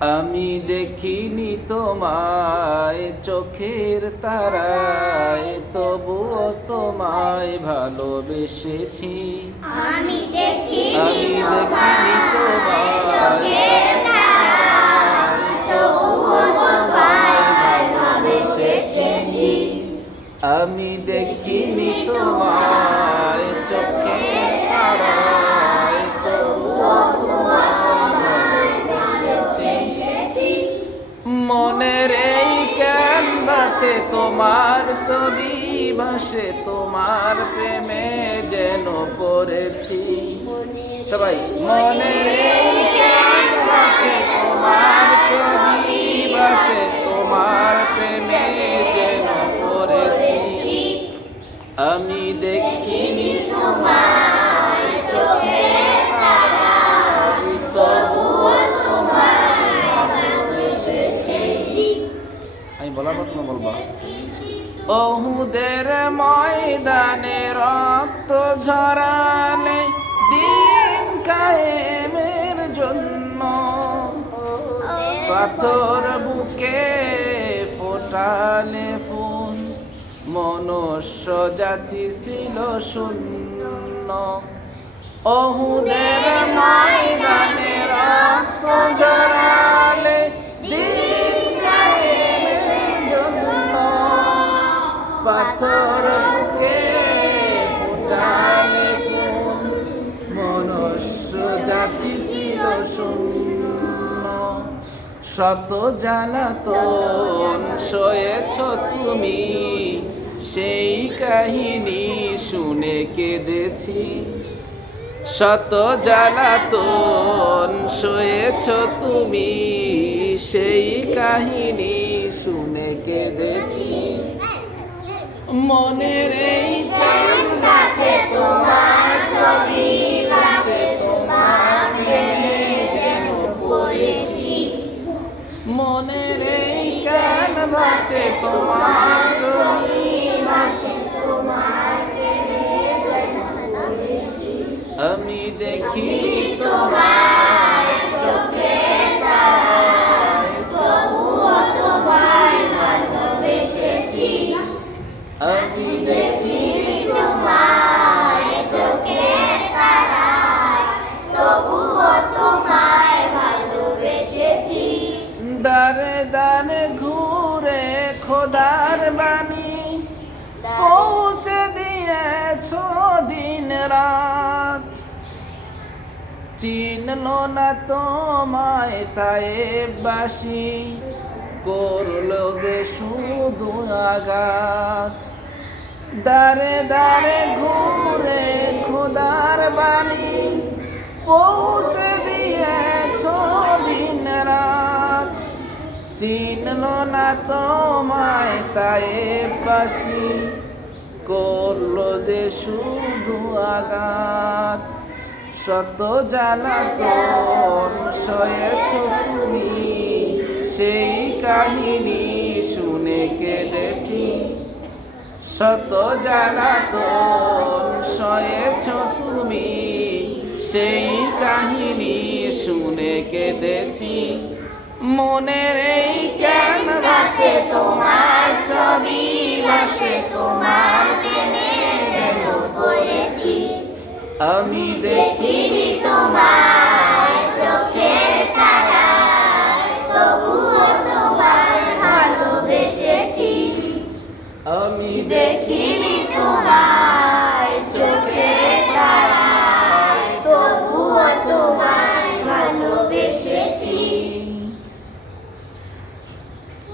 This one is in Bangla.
আমি দেখিনি তোমায় চোখের তারায়, তবুও তোমায় ভালোবেসেছি। আমি দেখিনি তোমায় চোখের তারায়, তবুও তোমায় ভালোবেসেছি। আমি দেখিনি তোমায় চোখের তারায়, তবুও মনের এই ক্যানভাসে তোমার ছবি ভাসে, তোমার প্রেমে যেন পড়েছি। সবাই মনের এই ক্যানভাসে তোমার ছবি ভাসে, তোমার প্রেমে যেন পড়েছি। আমি দেখিনি তোমার চোখের তারায়, তবুও আমি বলার পর তুমি বলবা। ওহুদের ময়দানে রক্ত ঝরালে দিন কায়েমের জন্য, পাথর বুকে ফোটালে ফুল, মনুষ্য জাতি ছিল শূন্য। ওহুদের ময়দানে রক্ত ঝরালে পাথর বুকে ফোটালে ফুল, মনুষ্য জাতি ছিল শূন্য। শত জ্বালাতন সয়েছ তুমি, সেই কাহিনী শুনে কেঁদেছি। শত জ্বালাতন সয়েছ তুমি, সেই কাহিনী শুনে কেঁদেছি। মনের এই ক্যানভাসে তোমার ছবি ভাসে, তোমার প্রেমে যেন পড়েছি। মনের এই ক্যানভাসে তোমার ছবি ভাসে, তোমার প্রেমে যেন পড়েছি। আমি দেখিনি তোমায় চোখের তারায়, তবুও তোমায় ভালোবেসেছি। আমি দেখিনি তোমায় চোখের তারায়, তবুও তোমায় ভালোবেসেছি। দারে দারে ঘুরে খোদার বাণী পৌঁছে দিয়েছ দিন রাত। চিনল না তোমায় তায়েববাসী, করলো যে শুধু আঘাত। দারে দারে ঘুরে খোদার বাণী পৌঁছে দিয়েছ দিন রাত। চিনল না তোমায় তায়েববাসী, করলো যে শুধু আঘাত। শত জ্বালাতন সয়েছ তুমি, সেই কাহিনী শুনে কেঁদেছি। শত জ্বালাতন সয়েছ তুমি, সেই কাহিনী শুনে কেঁদেছি। মনের এই ক্যানভাসে তোমার ছবি ভাসে, তোমার প্রেমে যেন পড়েছি। আমি দেখিনি তোমায় চোখের তারায়, তবুও তোমায় ভালোবেসেছি। আমি দেখি